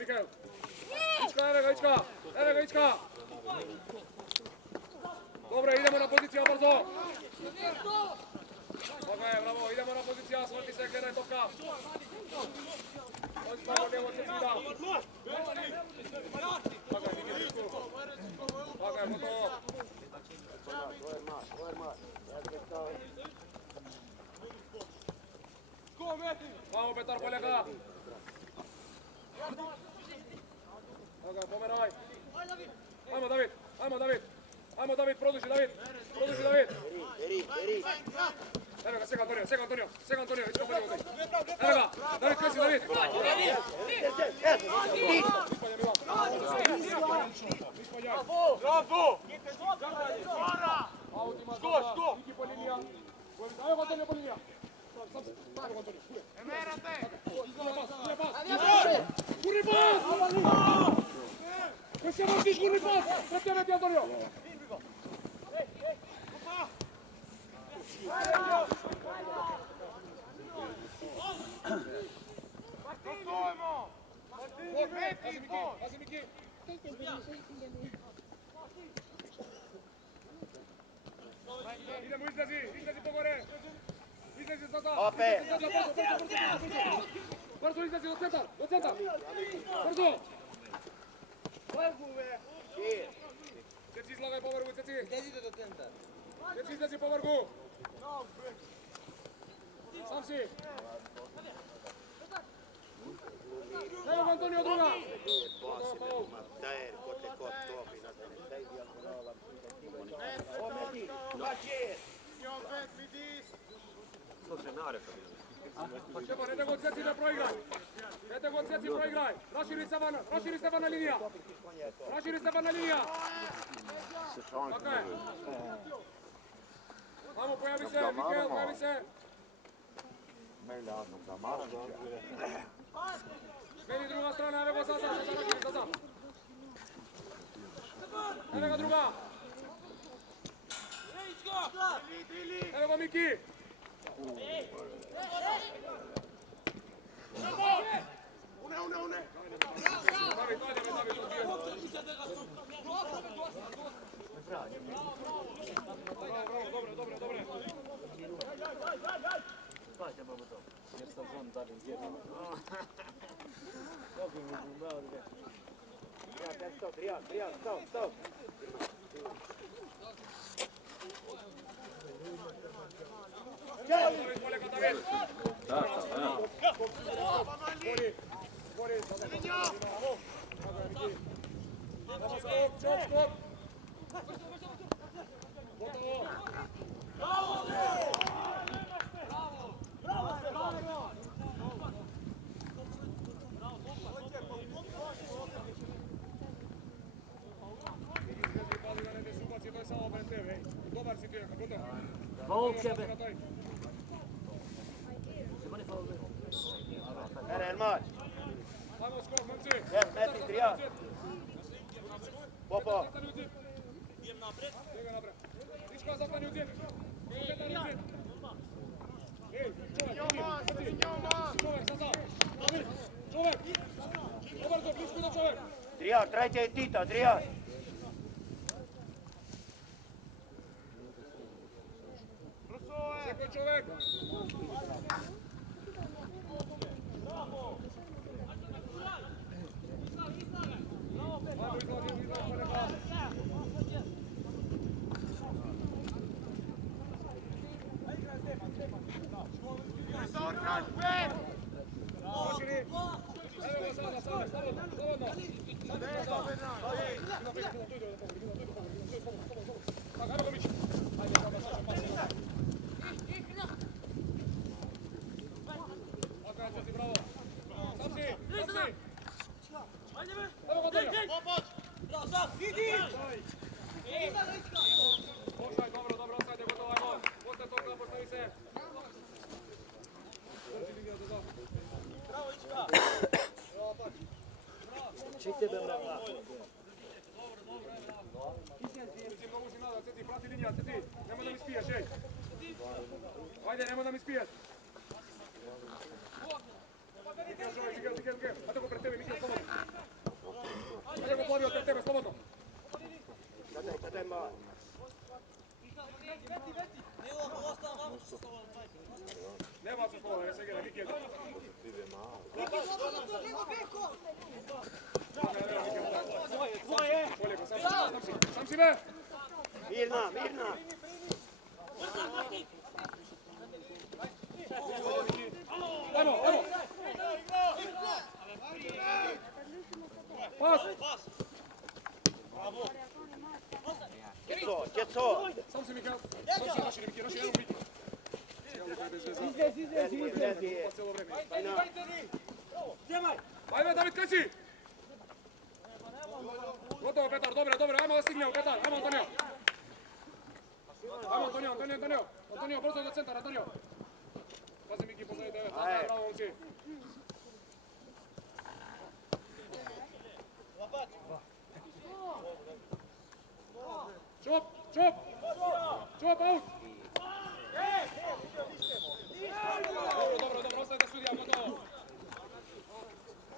Mikael. Ička, evo ga, Ička. Dobro, idemo na poziciju, brzo. Ok, bravo, idemo na poziciju, svrti se, gledaj topka. Ođi tamo, lijevo se svida. Ok, Miki, Miku. Ok, gotovo. Vamo, Petar, kolega. Ok, pomeraj. Ajmo, David, produži, David. Evo ga, sega Antonio, ići bolje ovdje. Evo ga, David, kresi, David. Bravo! Skos! Miki po linija. Evo Antonio po linija. Evo Antonio, kuje. Gurni pas! Che siamo qui, gurni pas! Metti Antonio! Pazi Miki! Idemo, izlazi po gore! Izlazi Zaza! Opet! Brzo izlazi, do centar! Brzo! Ceci izlagaj po vrhu, Ceci! Ceci izlazi po vrhu! Sam si! Evo ga Antonio druga! Daj, ko te kod topi na tebe, daj dijagonala. Šefa, ne negocijaci da proigraj! Raširi se van na linija! Tako je! Vamo, pojavi se, Mikael, pojavi se! Meni druga strana, evo ga Zaza, Zaza! Evo ga druga! Evo ga Miki! Une! David, Dobre. Spajte babo to, jer sam zon davim djerom. Kako mi bumbao dve. Stop. Skop! Dobar si ti, gotovo. Volk sebe. Simone fa ovdje. Eren, mač. Ajmo skok, momci. Meti, trija. Popo. Idem napred. Niška, zastani u zim. Ej, čovjek, Zaza. Čovjek. Dobar, blisko do čovjek. Trija, trajte Tita, trija. Sekoj čovjek. Ajmo, izlazi, kolega. Evo ga sada, slobodno. Tako, ajmo ga Mić. Ajde, Ceci, bravo. Sam si. Evo ga Antonio. Bravo, sad! Vidi! Poštaj, dobro, ostajte, gotovo, ajmo. Postaje toga, postavi se. Bravo, Ička! Ček tebe brava. Ceci, mnogo si nada, Ceci, prati linija, Ceci. Nemoj da mi spijaš, ej. Ajde, nemoj da mi spijaš. Mikael, čovjek, Mikael. A tako pred tebe, Mikael, slobodno. Passo scuola, ne seghe, Michel. Koliko, sam si me! Mirna, Mirna! Ajmo, ajmo! Pas! Djeco! Sam si Mikael, sam si raširi, Miki, raširi, evo Miki. Izlezi! Pa cijelo vreme. Ajna! Ajme, David, kaj si? Gotovo, Petar, dobro, ajmo da stignemo, Petar, ajmo Antonio. Ajmo Antonio, brzo do centara, Antonio. Pazi Miki, pozdravi 9, bravo, momci. Čop, out! Dobro, ostajte sudija, gotovo.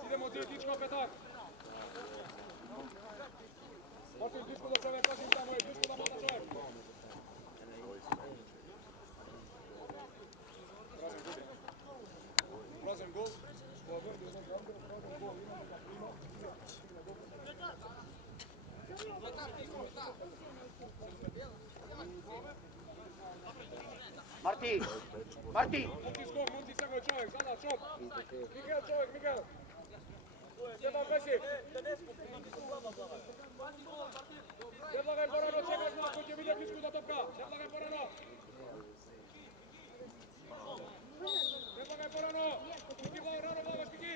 Idemo Tičko, Petar. Martin, Tičko da čovjek, pažim tamo je, Tičko da mata čovjek. Prazim gol. Marti! Monti Sego čovjek, sada Čop. Mikael. Stefan Pesić. Predlagaj Borano, čekaj znak, ko će vidjeti Tičku da topka. Predlagaj Borano. Miki rano glavaš, Miki.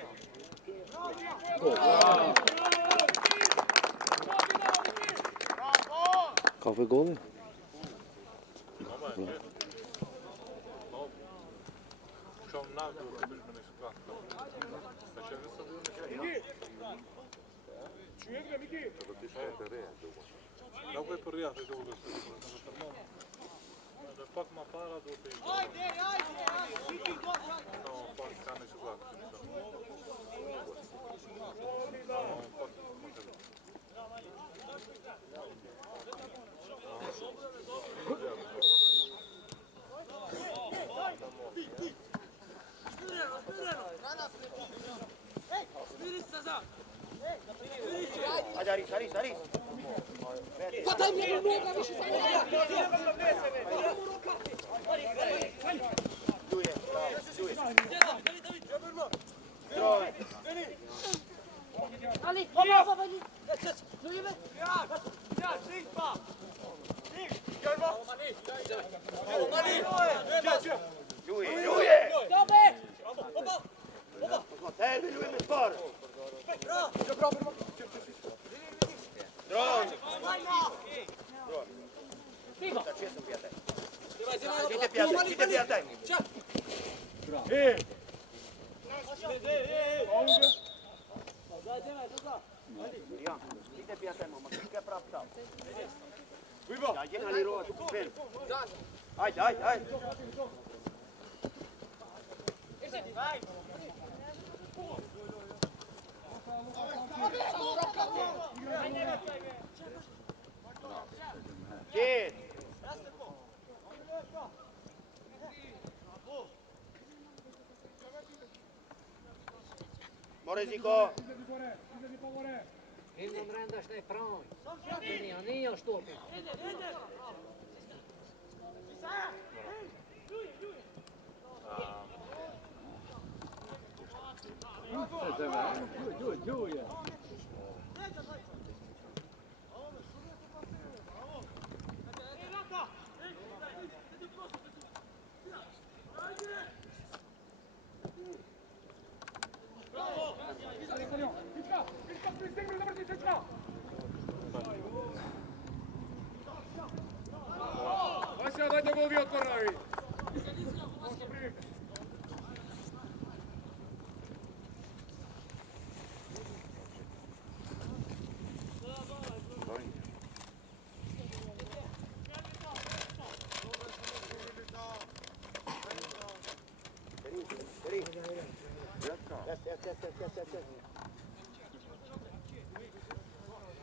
Kakve gole? Čuješ ga, Miki? Много е приятно да го да пак ма пара до те. Ajde, Viki, dobro! Но пак кане се глад. Ajde, Aris! Pa daj mi jednu noga, više sam noga! Duje! Ali, Duje! Dobre! Tervi, lui mi spor! Dron! Da, ce sunt piatai? Dite piatai! Ian, dite piatai, mamma, che prapta! Ja, jedna li rova, tu kupim! Ajde! Gdje? Moreziko! Izledi pa gore! Inom rända šta je pravi. Nije što opet. Vasja, dajte gol vi otvornavi!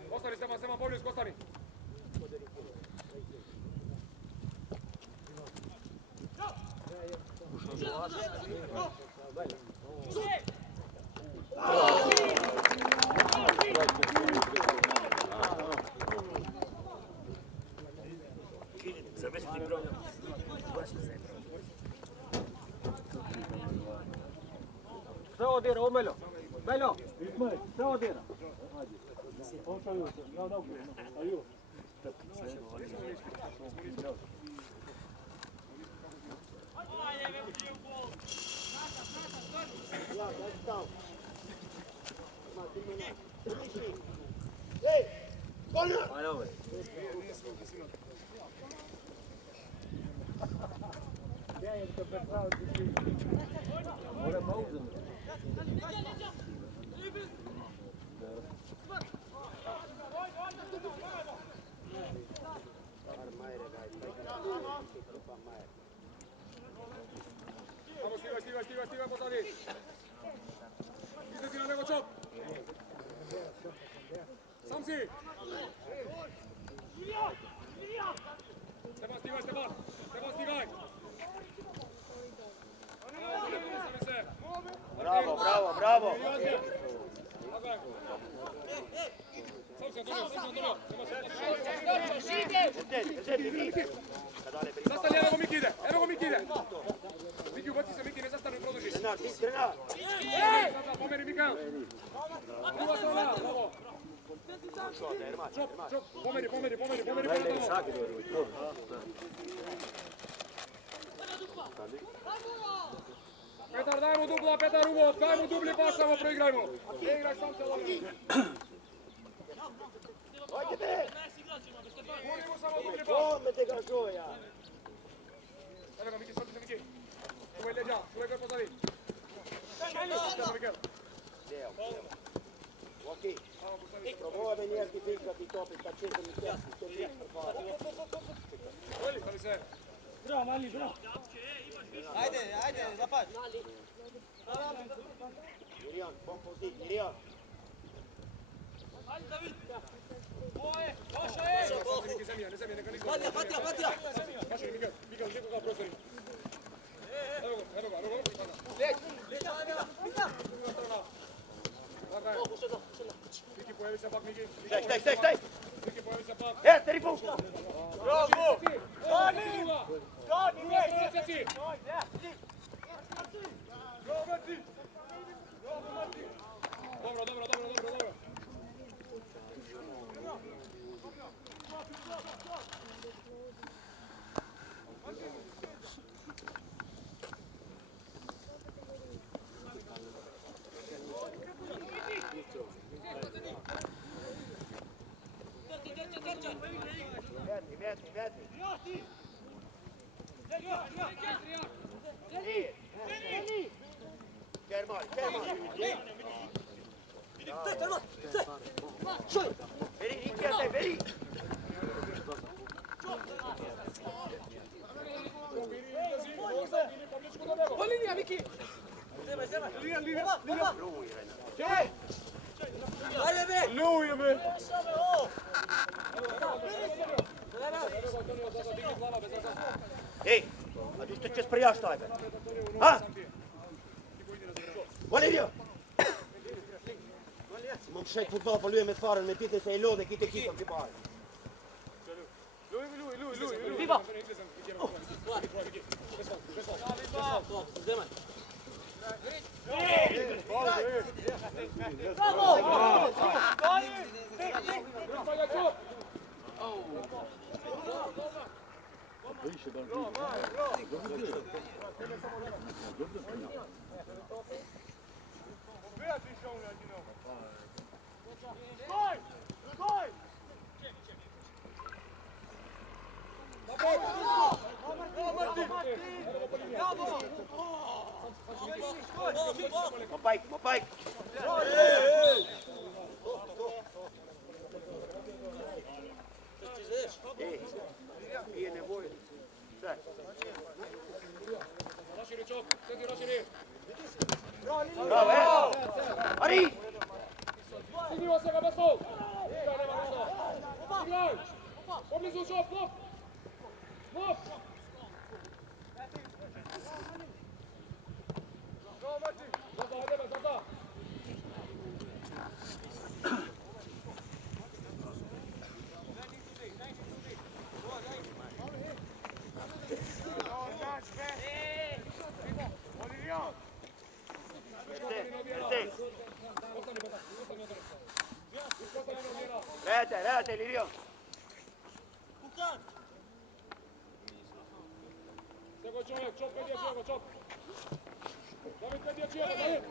Kostari, Stevan, Pavlius, Kostari! Sve odira, Omeljo. Meljo, sve odira. Vamos, Stivaj, pozadi. Izlezi na nego čop. Sam si. Stepan, stivaj. Bravo. Zastani, evo go Miki ide. Miki, ubaci se, Miki, ne zastani, produži. Trenar. Pomeri Mika. Druga strana, bravo. Čop, pomeri. Petar, daj mu dupla, Petar uvod, daj mu dupli pas, samo proigrajmo. Ne igraj sam se lovi. Urimo samo dupli pas. Evo ga, Miki, sorti se, Miki. Čuvaj leđa, čuvaj ga pozavi. Mikel. Okej. Prova venirti filtrati topi, facendo mi testi, to je perfetto. Stavi se. Ajde, zapad. Miriam, buon così, Miriam. Miki, zemlja, neka niko. Patija. Maši, Mikel, nekoga prostori. Evo ga, druga strana. Lagaj. Miki, pojavi se pak, Miki. Stai. Miki, pojavi se pak. Steri punto. Bravo! Dani! Dobro. Metti. Kermal. Veri. Po linija, Miki. Ajde, be. Luj me! Ej, a tu što će sprijaš tajbe? A? Valerio! Imam 6 fotbal pa lujem me faren, me pite se i lode kite kisam ti pare. Luj! Viva! Mopajk. Nije nevoj. Sve. Raširi čop, sedi raširi. Bravo, Ari! Stignimo se ga bez pol. Igraj, nema ništa. Igraj. Poblizu čop, lop. Zaza, ajde me, Zaza. Rete, Lirion. Sego čovjek, čop, kad je čovjek, čop. David, kad je čovjek, David.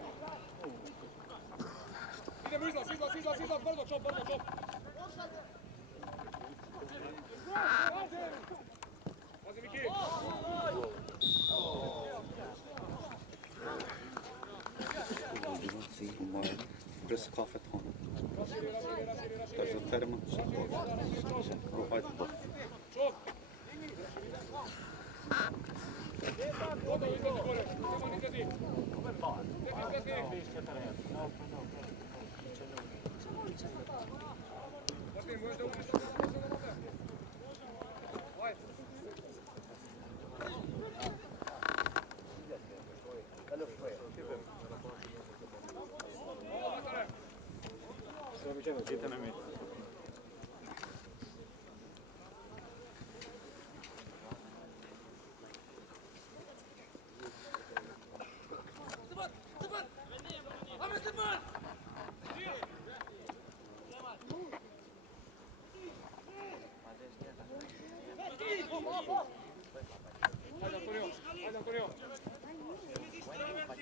Idemo izlaz, brzo, čop. Pazi, Miki. Presskafetkhana. Даже термос. Рухать. Čop. Voda, izlazi gore. Stevan, izlazi. Martin, možeš da uđeš ovdje da može? Ajde. Ovo, Matare. Idite na mi. Ajde, Antonio. Nispalje, Antonio.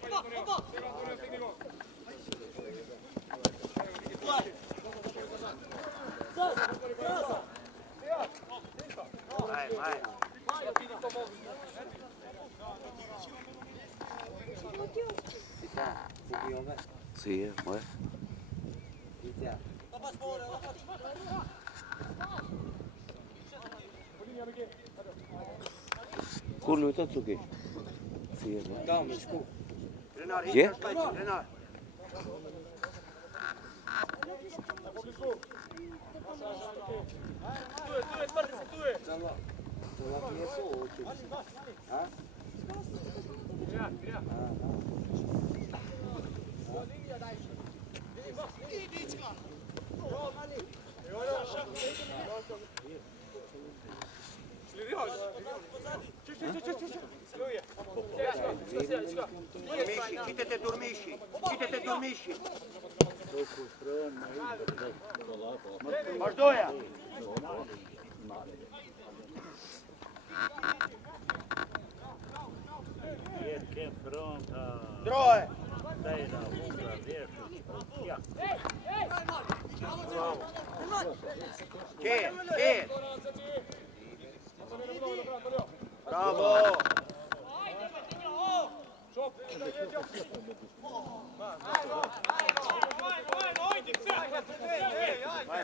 Stiga, Antonio, stigni go. Vai. Sì, ma Kullu Tatsuki. Sì, ma. Renar, Gdje? Renar. Dormisci. Mardoja. Che pronta. Troje. Dai la umbra, riesci. Che. Bravo.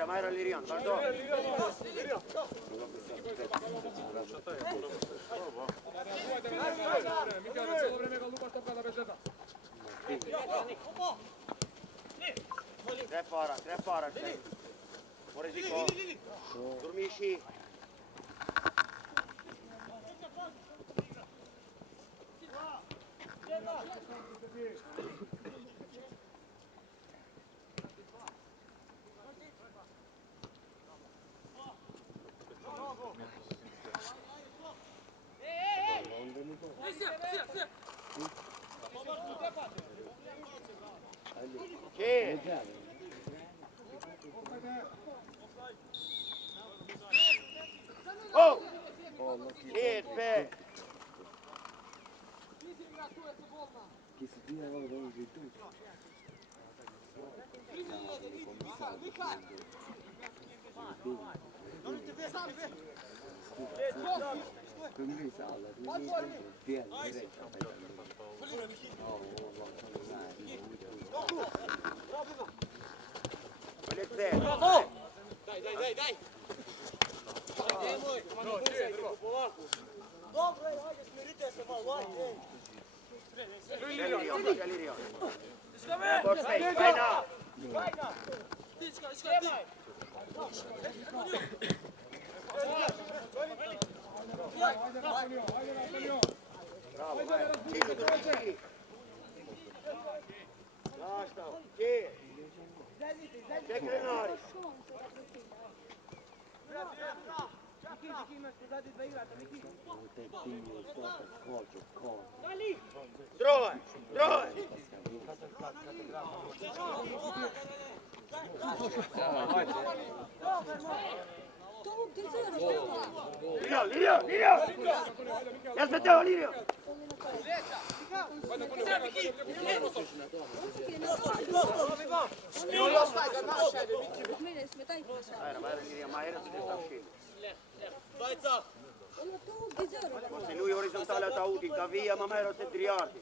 Maira Lirion, pardon. Michele, cijelo vrijeme ga lupaš topka da bez žeta. Tre para. Moriziko. Dormisci. Che? Oh! Che pe! Bravo! Daj! Dobro, ajde, smirite se malo, ajde. Lirion. Box face, Vajna. Iskaj, ti! Antonio, ajde Antonio. Bravo, Čiki, Čiki. Zastav, Čije. Ček Renari. Droj, droj. Lirio, Lirio. Ja sam teo, Lirio. Ajde, Lirio, Majer, se stavši. Continui orizzontale a Taudi, Cavia, Mamero, Sedriati.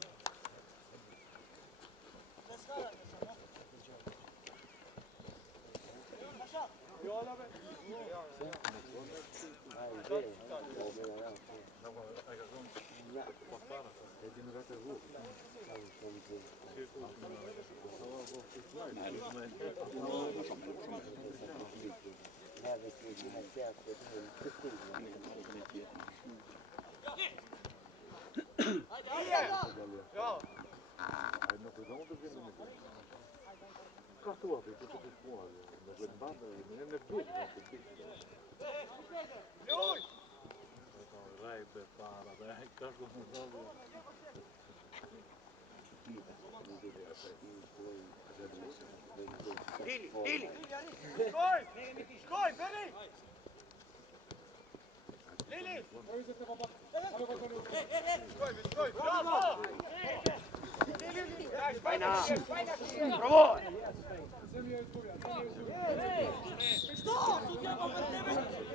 Räipe para, kako smo dobro. Lili, Lili. Skoj, beri! Lili! Skoj, bravo! Fajna. Provoj.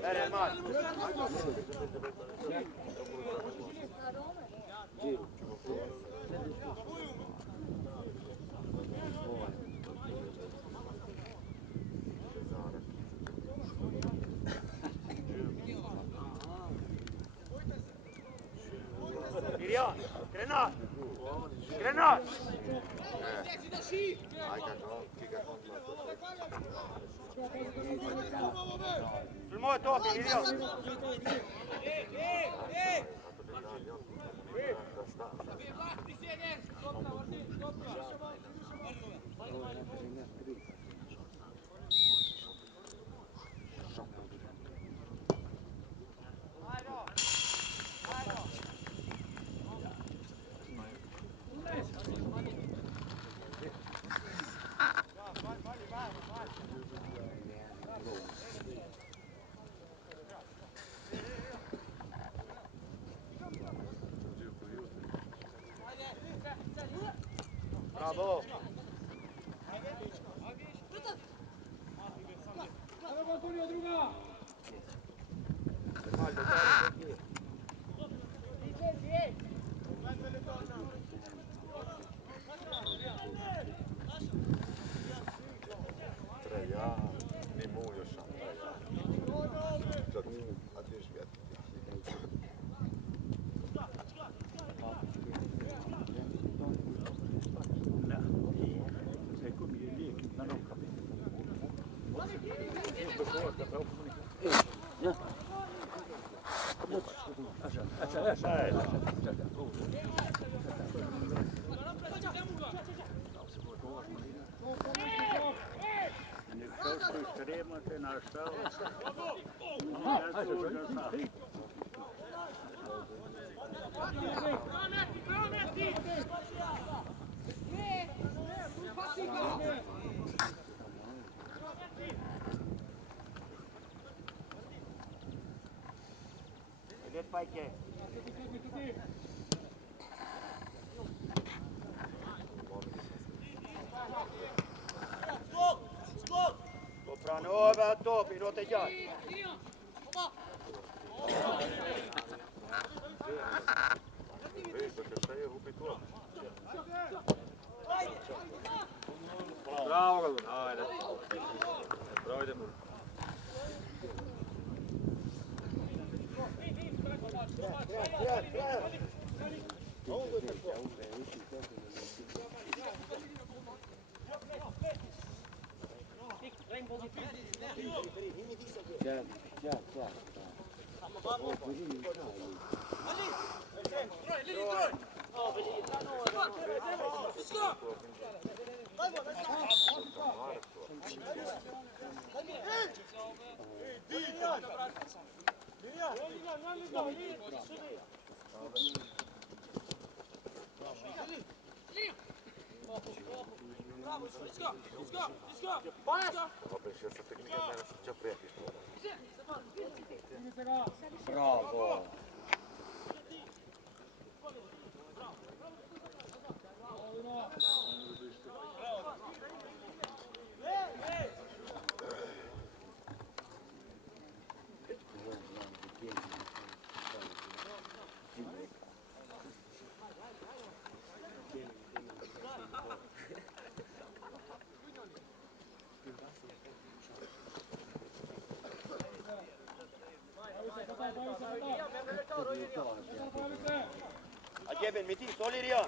Bere, Mar. Irian, grenat! Grenat! Sul moj topi, Irian! Bravo! Evo Antonio, druga! Treja, ni Mujoša, treja. A ti ješ vjetno. Što su ekstremate naštao? Ja su užasno. Vedete pajke. Soprano over topi, rote jar. Bravo, Galvan, ajde. Bravo, idemo. Vabbè, se questa tecnica è bella, già previsto. Bravo! Hadi ben Metin sol eriyor.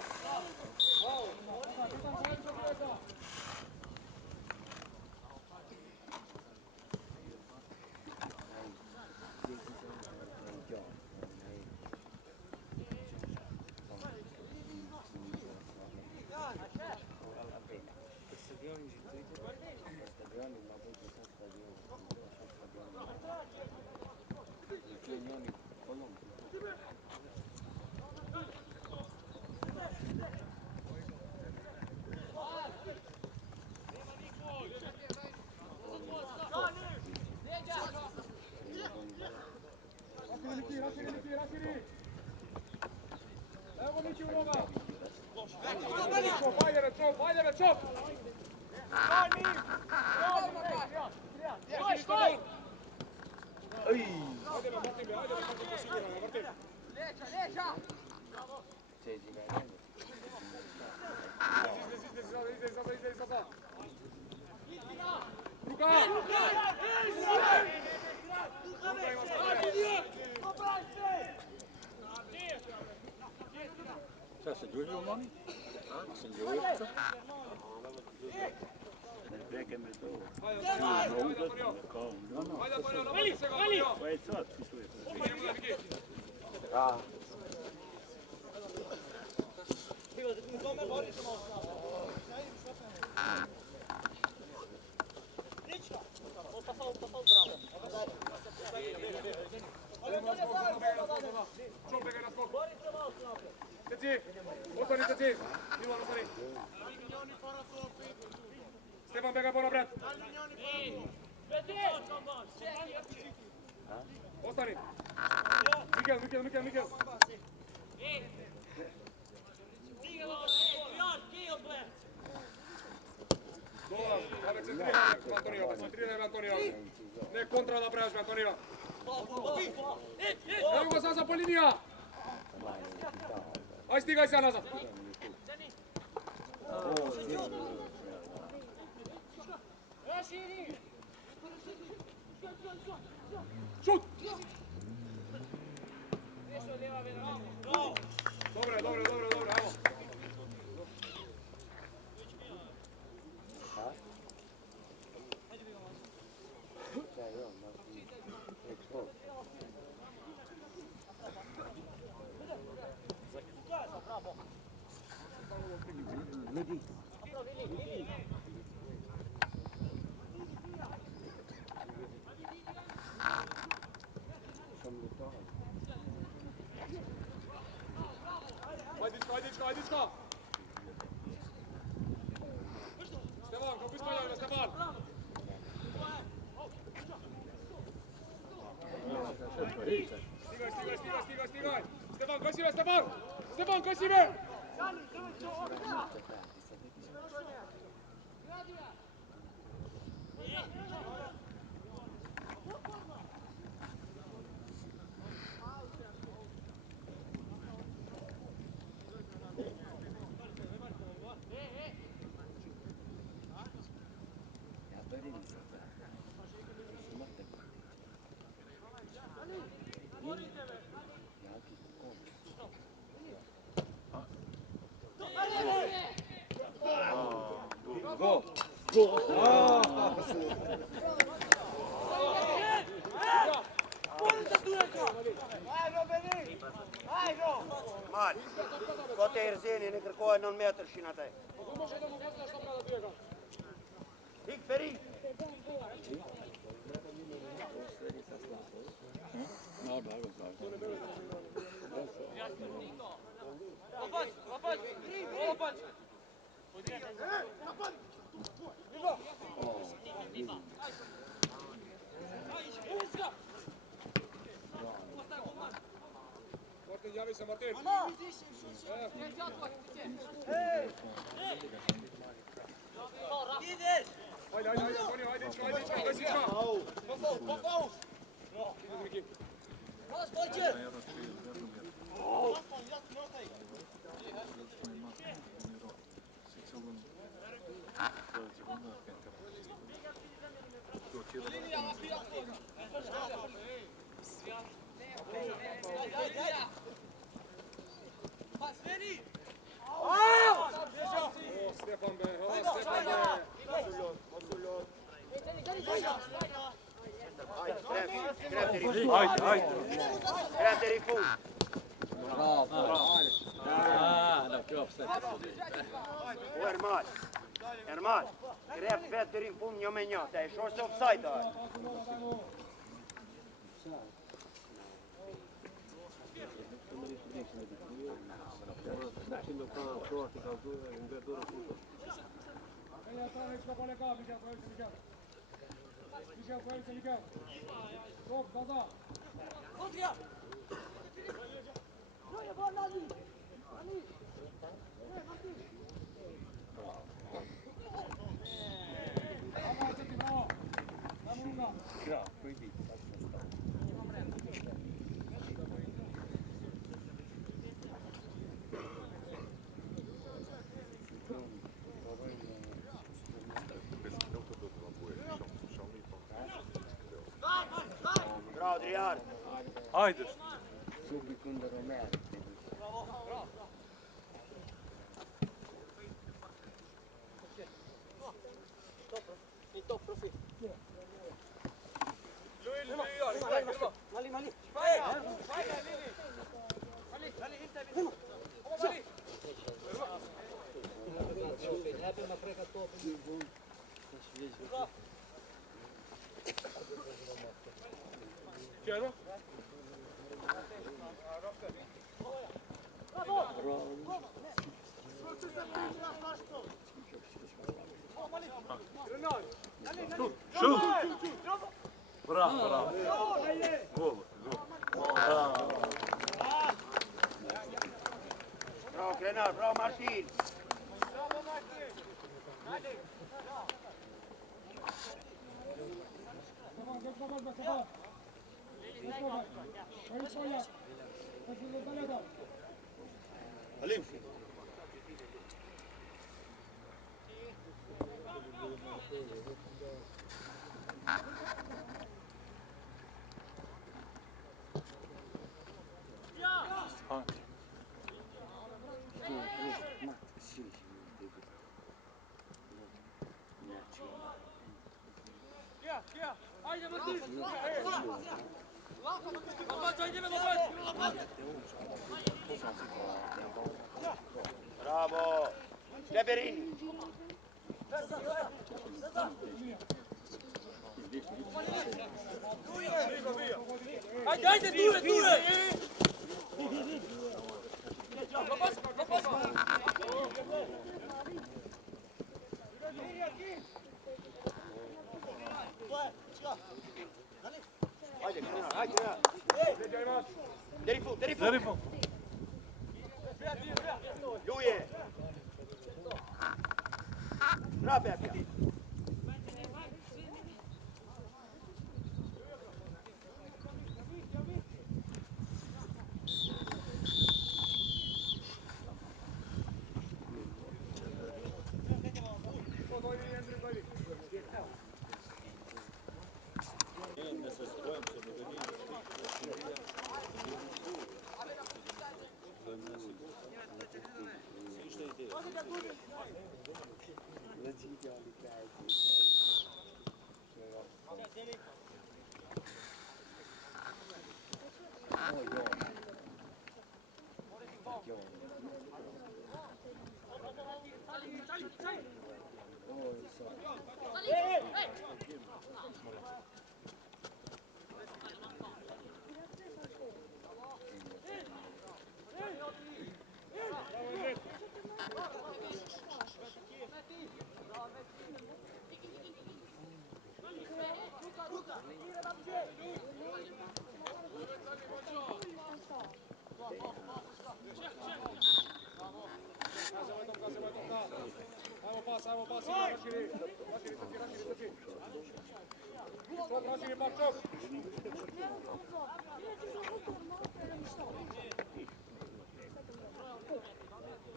Evo Mići uloga! Vajdeve, čop! Hajdeme, Martin, kako posiguramo, Martin. Leđa! Ide, sada. Luka! Šta se družio, mami? Se družio? Neke me to. Hajde, Antonio! Pa je sad, ti su je. Čop, begaj na skok! Steci! Ostani, Steci! Ivan, ostani! Stefan, begaj po napred! Ostani! Mikel! Dolaz, ajde, centriraj Antonio! Ne kontra da prejaš Antonio! Evo go sad za Polinija! Aj stigaj se nazad! Šut! Dobro, evo! Ajdička! Stefan, kako ispaljavimo, Stefan? Stigaj! Stefan, koji si me, Stefan? Stefan, koji si me? Mari, ko te Erzeni ne kërkojnë 9 metrëshin ataj. Ik Feri. Martin, javi se Martin. Hajde, Konio, ajde, Ička. Stefan be, Stefan be. Krep deri fund. O Ermal, krep vet deri në fund 1-1, te e shoh se offside a. Bravo Adrian. Hajde. Chiaro? Bravo. Bravo Grenar, bravo Martin. Halim. Bravo. Deverini. Hajde, dure! Hajde Grenar. Deri fund. Luje. Bravo Pepja. Ajmo pas, Raširi, trci. Stop, Raširi, pas, čop.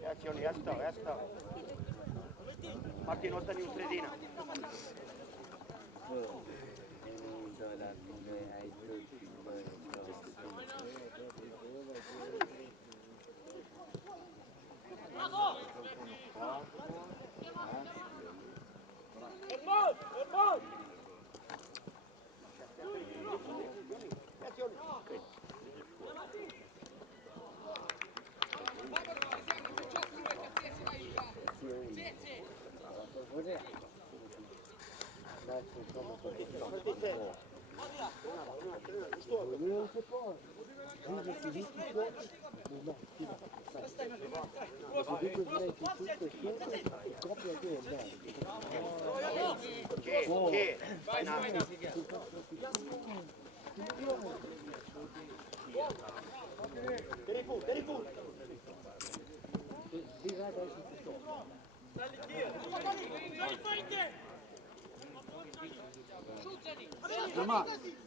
Jaci oni, ja stao. Martin, ostani u sredina. Che, vai na. Tieni fu.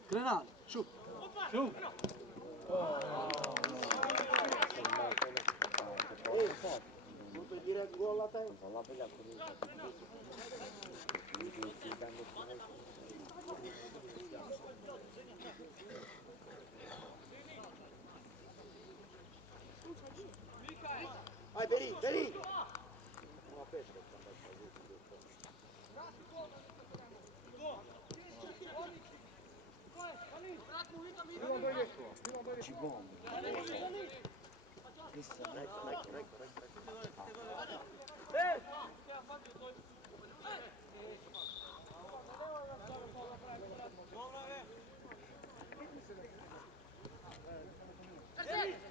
Grenat, šup. Tutto direct gol la te? Vai, Beri!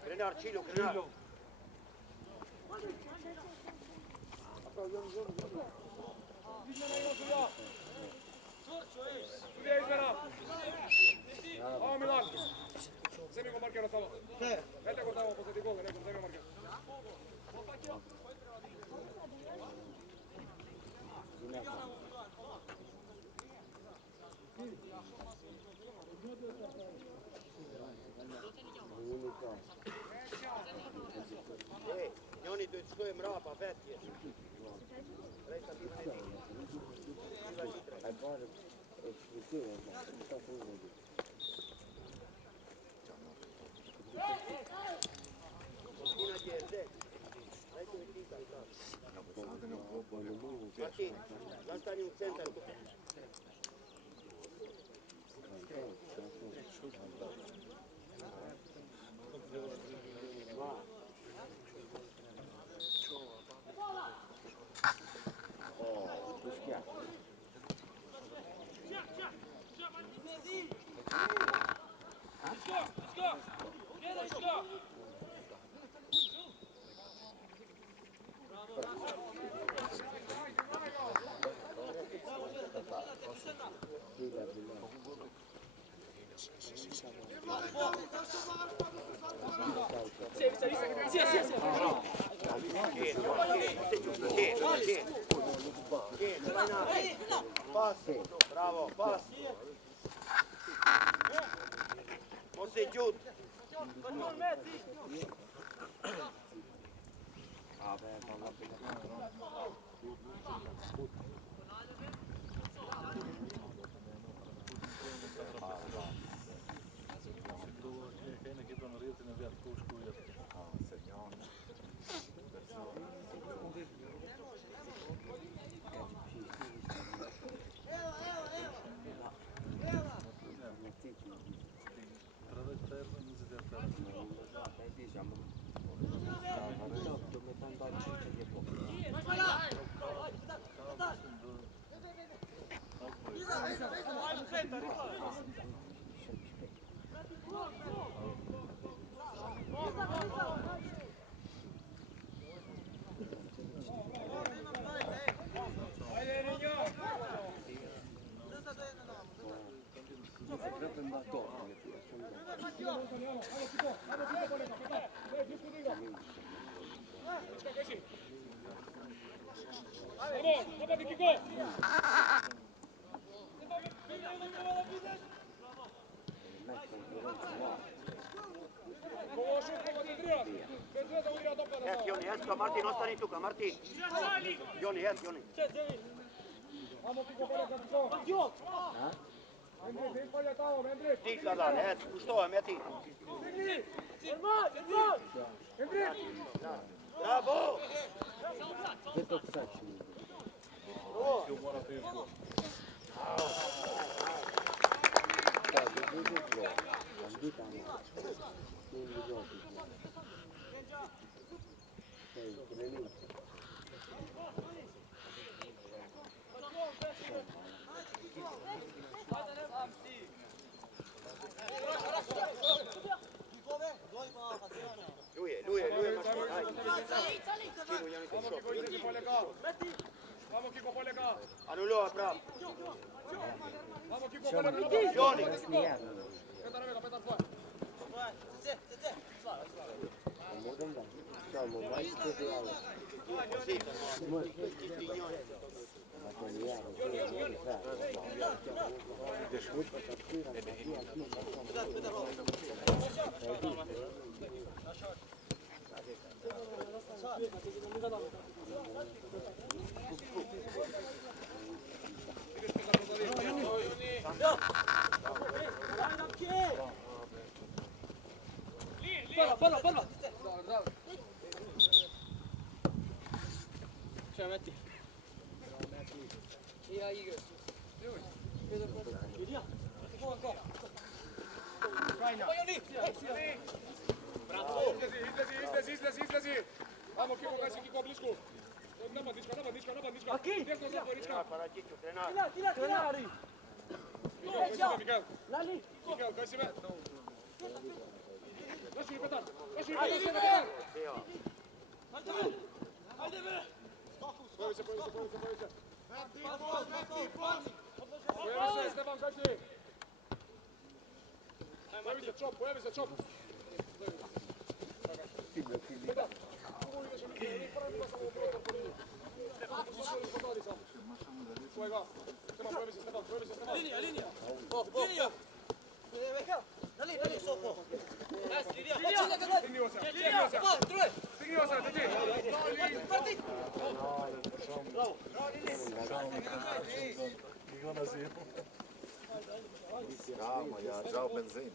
Krenar, Cilju, krenar. Gdje izmjena? Ovo Milan. Zemi go markera tamo. Dajte go tamo posjeti gola, neko zemi markera. Njoni tu što je mrapa, vetje. Martin, zastani u centar. Bravo, pas. Poslije Đut. Vamos, napad Kiko! Kovo šut, kovo centrirat! Bez veze udira topla na Jes, samo. Joni, jes, Martin, ostani tuka, Martin. Joni, jes, Joni. Vamo Kiko, polja Kiko! Mendrik, ti polja tamo, Mendrik! Ti kada, jes, ustoja, meti. Stigni! Mendrik! Bravo! Lui è Martin, dai. Kinu, Joni, Vamo Kiko, izdesi polja ka! Vamo Kiko, polja ka! Anulova, bravo. Vamo Kiko, polja ka! Joni. Petar Vega, Petar tvoj! Sì. Stignone. Palla! Ciao, metti. Ja, Igor. Izlezi! Vamo Kiko, kaj si Kiko blisko! Napad, nička! Aki? Desno za tvoj, nička! Paračiću, trenar. Trenari! Mikael, kaj si me? Zašli Petar! Petar! Pojavi se! Pojavi se, Stefan, kaj si? Pojavi se, čop! Petar! Mogu ideš u liniju, ne pravi samo u prostor po liniju. Stefan, tu su šeli podali sam. Svojega. Stefan, pojavi se, Stefan! Linija! Stignio se, ti! Calma, já o benzina.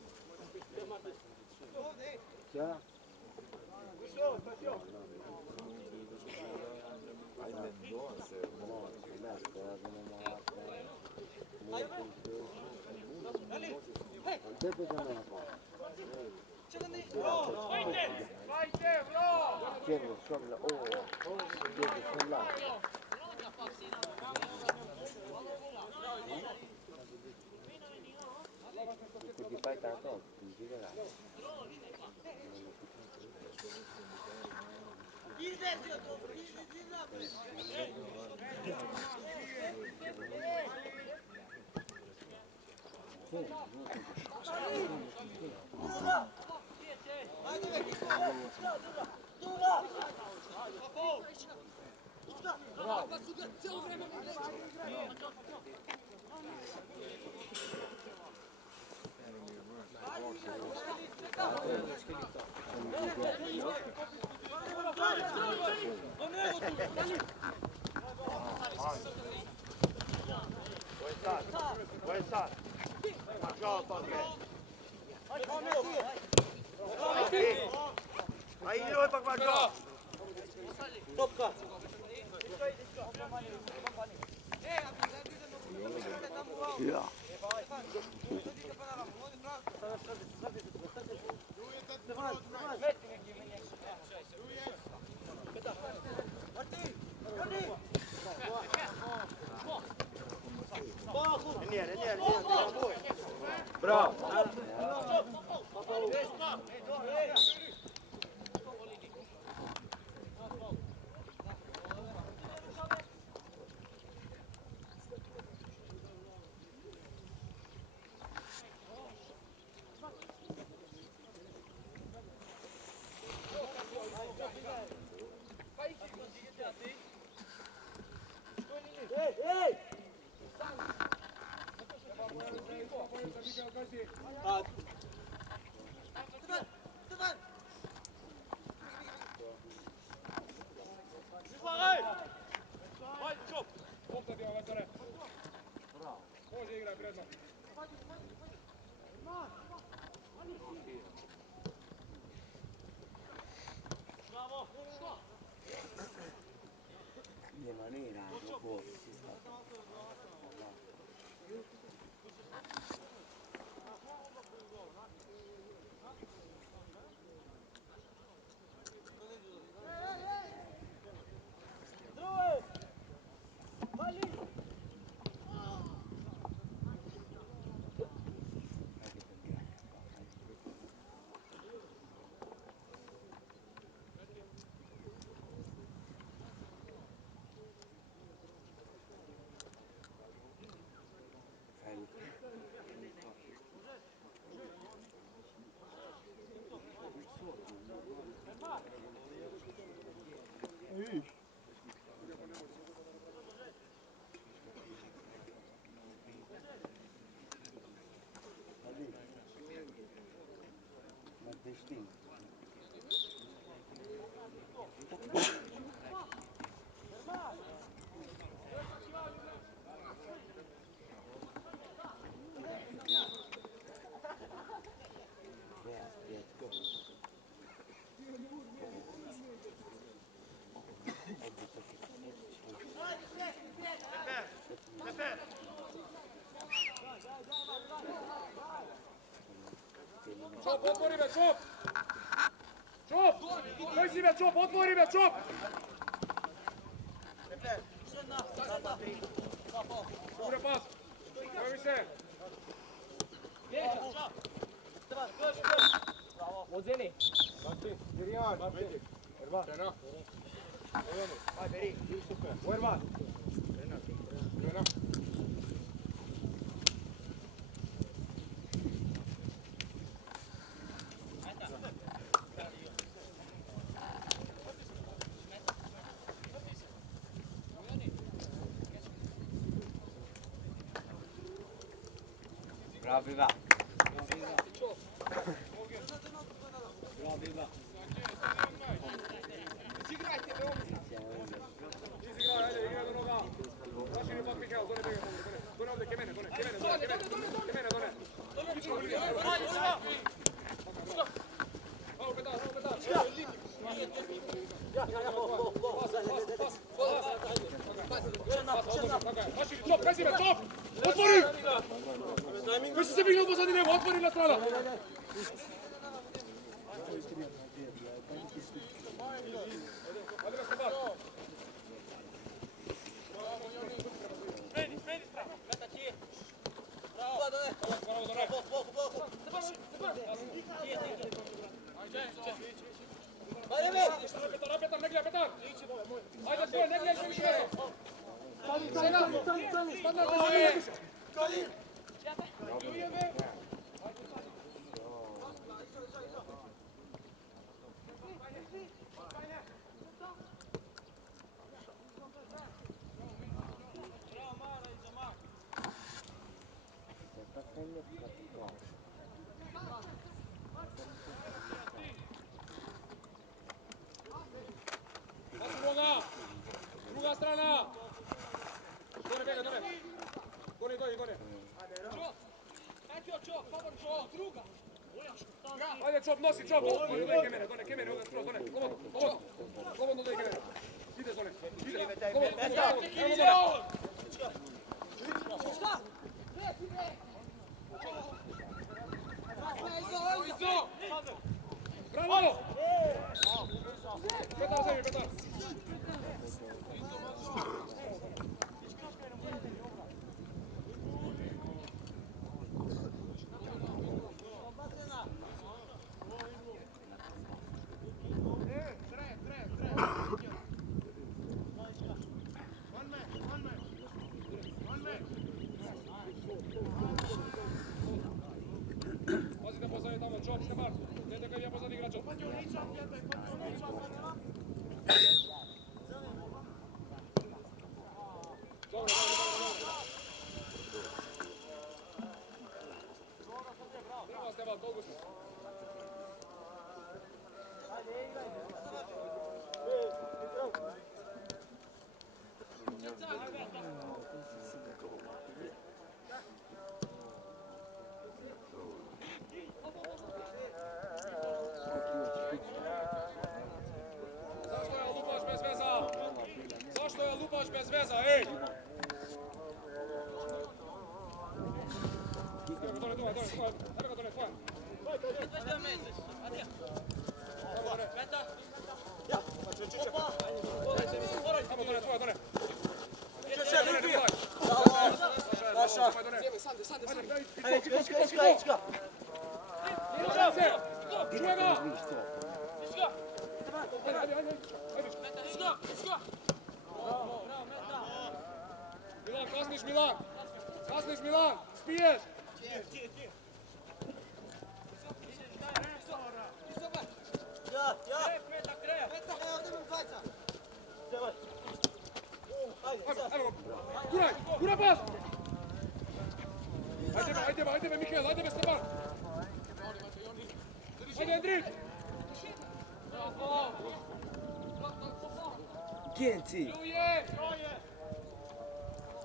Ai, Mendonça, Ko je sad? Maršal, pa gre. A igro je pak Maršal. Topka. Ja. Niente. Bravo. Čop, otvori me, Čop! Čop! Koji si me, Čop, otvori me, Čop! Dobre pas! Evo mi se! Odzeli. Mirjan! Ervan! Trena! Aj, beri! Ervan! Trena! Bravo, Viva. Izigrajte me, ovdje! Izigraj, ajde, igraj do noga! Raširi pak Mihajl, done bega, done ovdje, ke mene, done! Pičko, Ilija, Halo, petar! Raširi, Čop, kaj si me, Čop! Otvori! Kaj si se vignao pozadi njemu, otvori na strana! Ajde ga Stepan! Petar, ne gledaj, Petar! Ajde, tvoj, ne gledaj se više nešto! Stani! Spadna, da se ne više! Druga strana! Done, bega, done! Goni! Ajde, Čop, nosi, Čop! Done, ke mene, ovdje skroz, done! Slobodno doj ke mene! Ide, done! Bravo! Petar, zemlji, Petar! da lupaš bez veza, ej! Dole, dole, dole, tvoja. Evo ga dole, tvoja. Samo dole, tvoja, dole. Naša. Sande, Sande, Sande. Ička. Čuvaj ga! Milan, kasniš Milan! Kasniš Milan! Spiješ! Evo, guraj! Guraj pas! Ajde be, Mihael, ajde be, Stepan! Ajde, Andrić! Genci.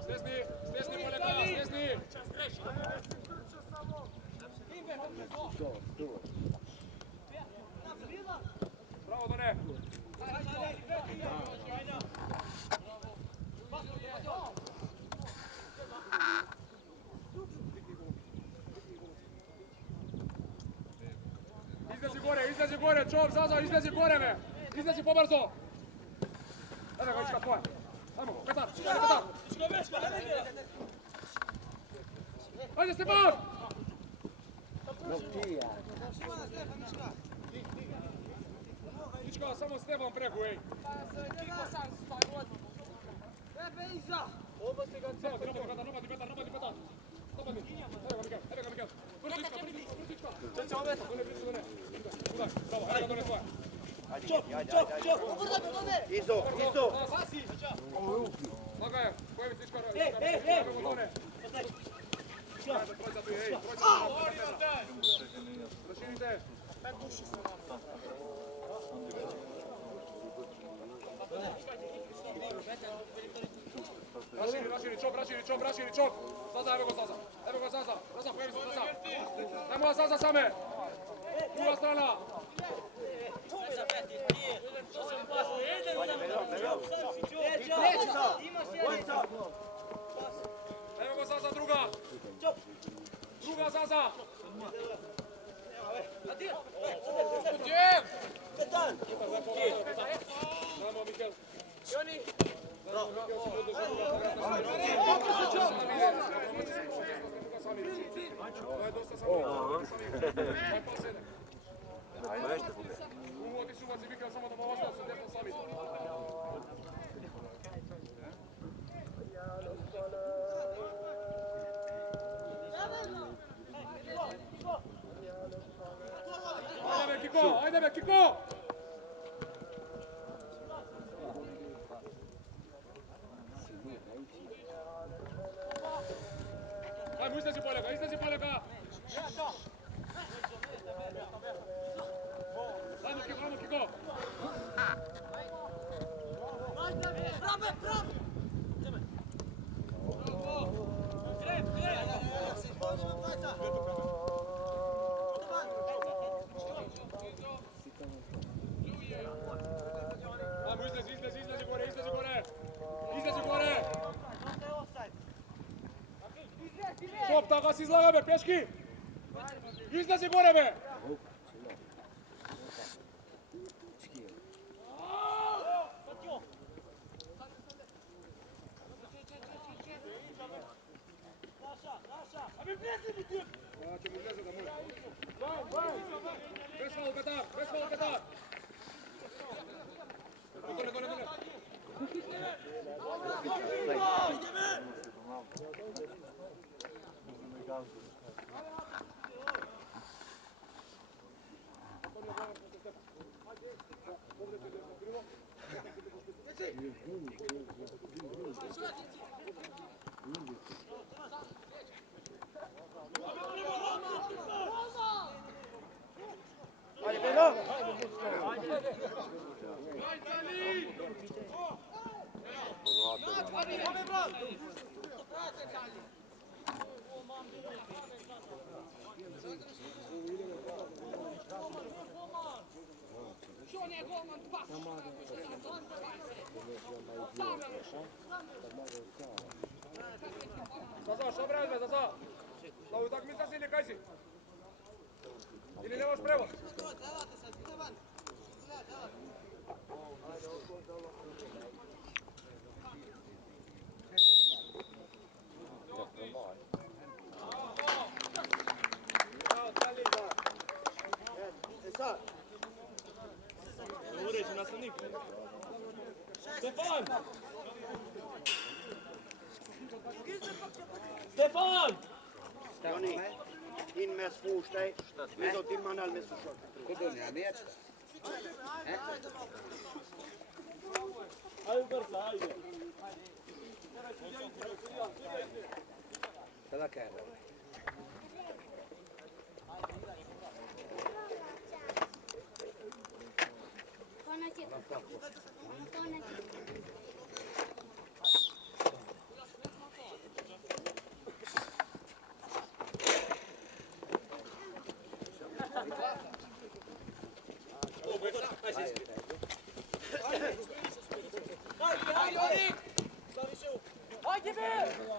Stesni polega, stesni! Bravo, Done! Izlazi gore, čov, Zaza, izlazi gore me! Izlazi pobrzo! Evo ga, Ička, tvoja! Ajmo, Petar, Petar! Ajde, Stepan! Ička, samo Stepan preko, ej! Samo ti napadi, Petar! Napadi, Petar! Evo ga, Mikel! Brzo, Ička! Dole, Done! Udar, bravo, evo ga, Done, tvoja! Izo. Lagaj, pojavi se Ička, evo ga, Done! Trojca tu je, ej, trojca! Rašinite! Raširi, čop! Zaza, evo ga Zaza! Zaza, pojavi se Zaza! Ajmo ga Zaza same! Druga strana! Evo ga Zaza, druga! Druga Zaza! Gdje? Dajmo, Mikel! Ajde, nešto bude. Uvodi suvac i Mikel, samo da mu ostao su desno sami. Ajde be, Kiko! Ajmo, izlazi poljaka! Ajmo, Kiko! Ajmo, izlazi gore! Šop, tako si izlaga be, pješki! Izlazi gore be! Bez faul, Petar! Dole! Ajde, Beno! posizione e Roman passa. Zaza, što vreme, Zaza? Na utakmica si ili kaj si? Ili nemaš prevoz? Stefan! Stefan! No niin, in med skostaj. Nyt on Timman alle sushot. No, yeah. No, maar hij zit er.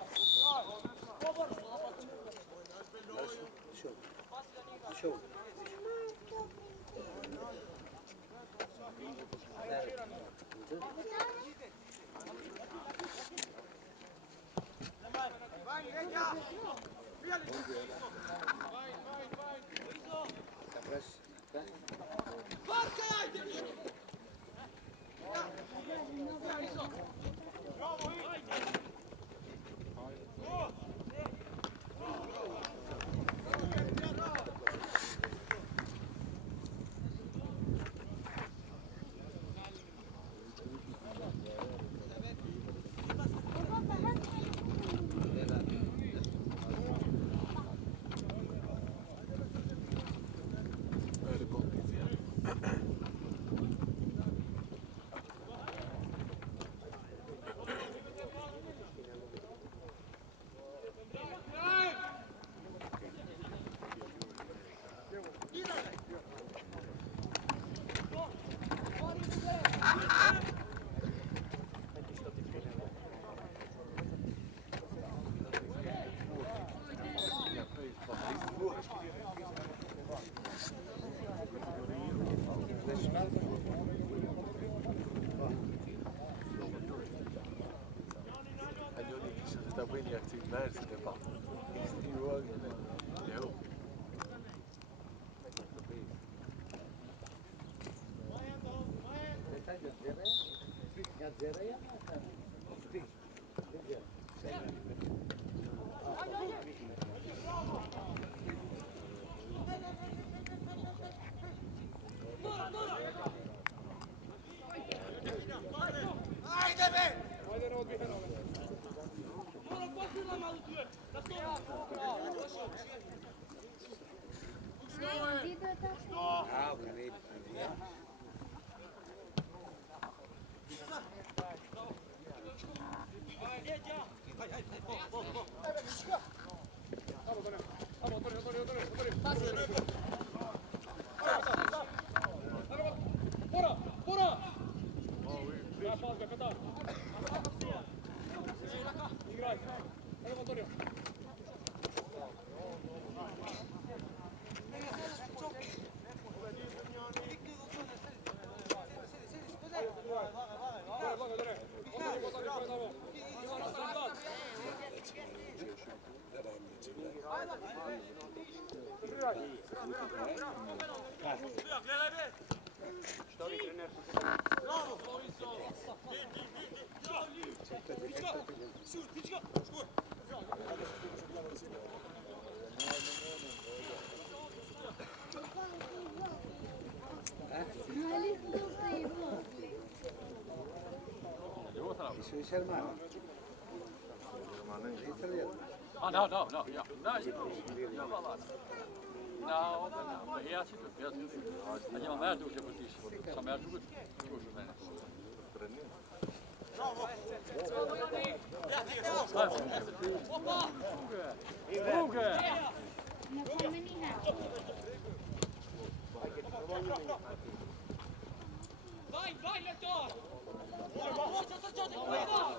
Als je maar meer doet, dan is het meer goed.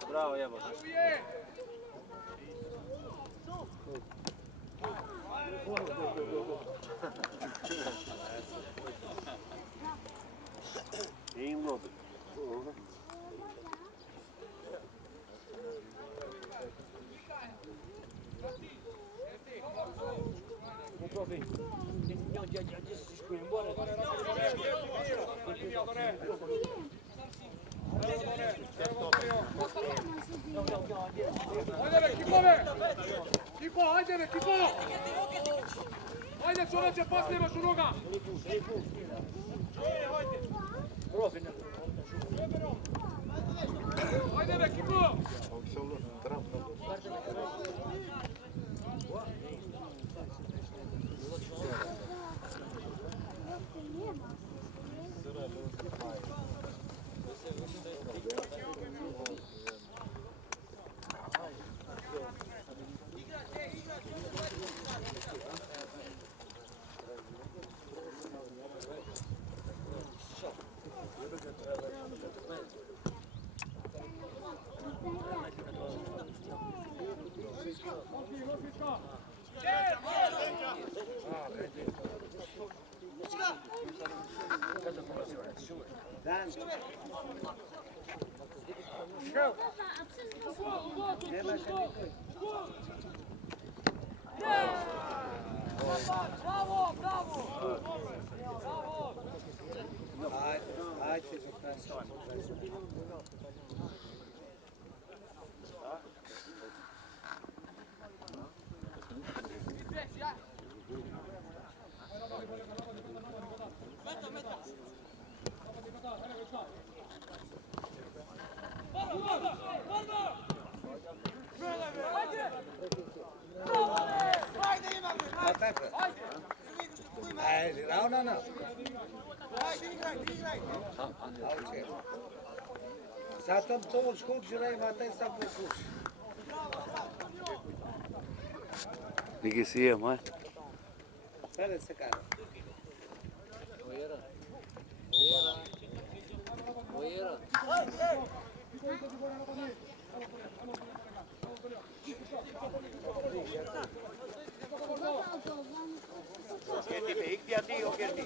Bravo, Evo. Em lobo. Hajde, kipove! Kipo, hajde, kipo! Hajde, čovječe, pas nemaš u noga! Hajde, kipo! Bravo, bravo! Zatem to odskok želej vate sa pokuš. Niki si je, maj. Pere se kara. Kerti, ik die die ook kerti.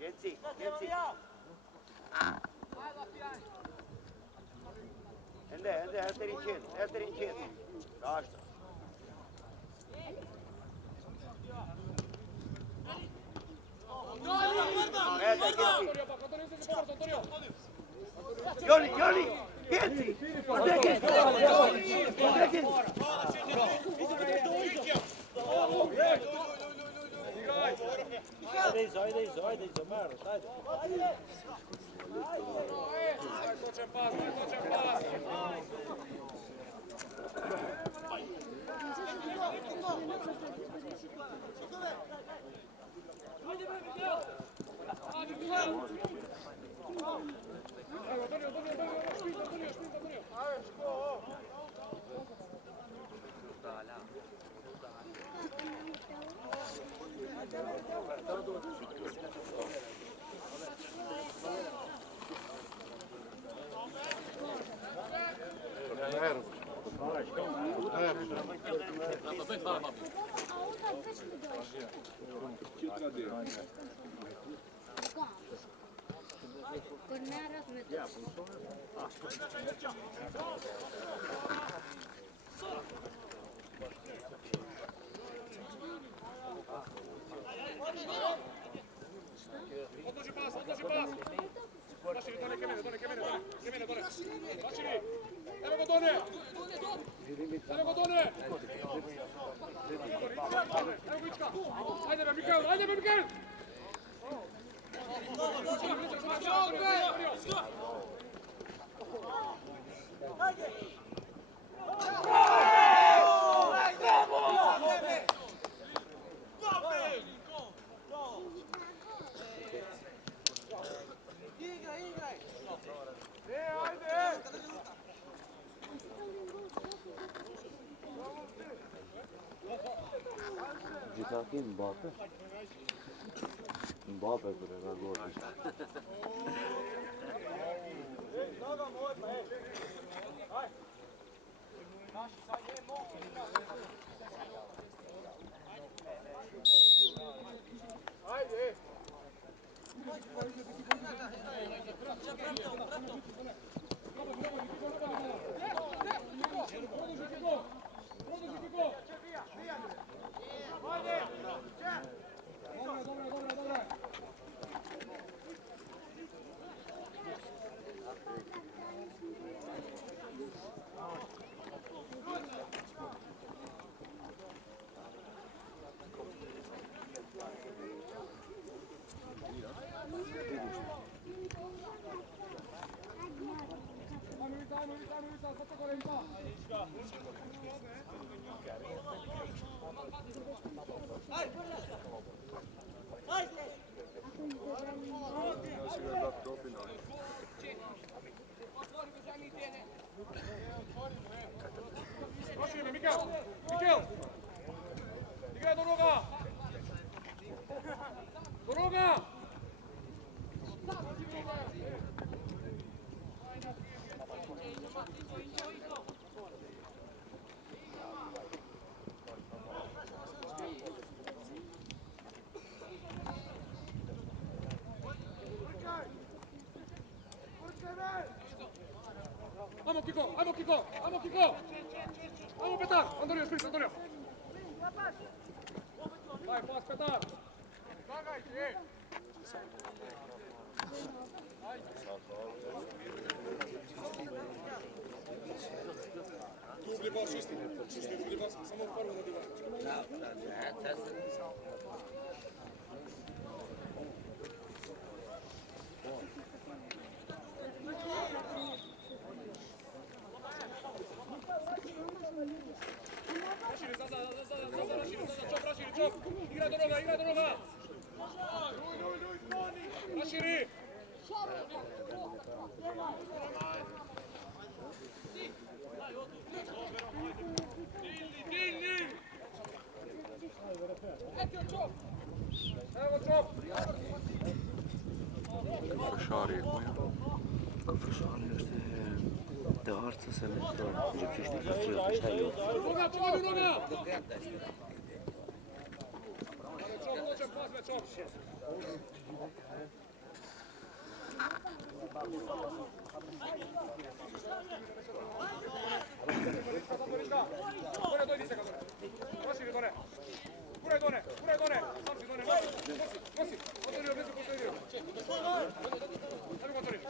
Genci, Genci. Ende, Ester in chin. Rašta. Ende, Genci. Joni, Genci. Gdje Genci? Gdje Genci? Ajde iza, Maroš, ajde. Točan pas. Odloži pas. Raširi, Done, ke mene, Done. Raširi. Evo go, Done. Evo go, Ička. Ajde be, Mikael. Gita aqui Mbappé. Mbappé por agora. Mikael! Igraj do noga! Ajmo Kiko! Ajmo Petar! Antonio, sprit, Antonio! Daj, pas Petar! Tu bude pas čisti, bude pas samo u prvu nadivati. Raširi, čop! Igraj do noga! Raširi! Dilni! Evo čop! Košari. Košari este de arță selector. Lipsește Patriot, ăsta e eu. Noga! čop. Gore, dojdi se ga gore. Proširi gore. Guraj done, guraj done. Sam si done, nosi. Otvorio, blizu postojerio. Ajmo ga otvorim.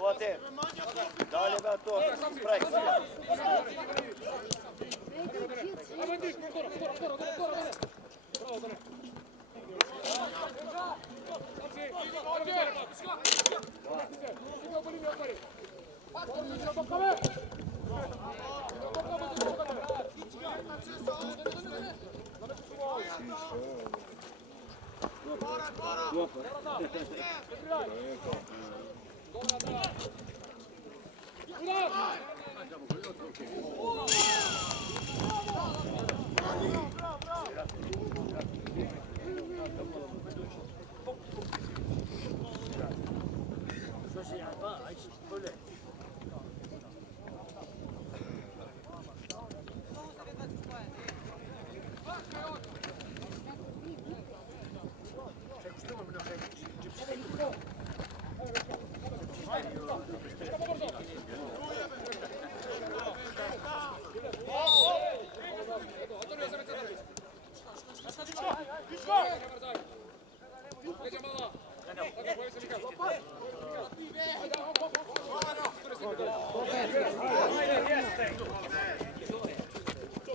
Ovdje. Dalje ga to. Prek. Ajmo Indić, skoro. Bravo, done. Sam si. Idemo po liniju otvori.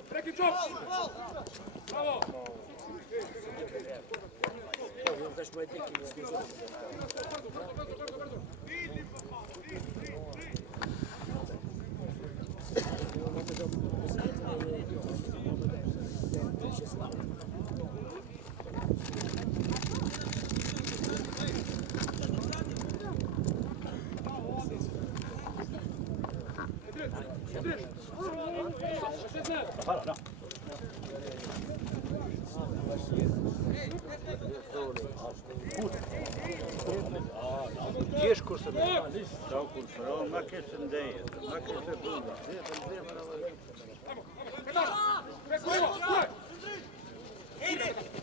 Preki čop! Bravo! Gdje kursa? Dau kursa, on make se ndeje, make se buda. Preko, preko,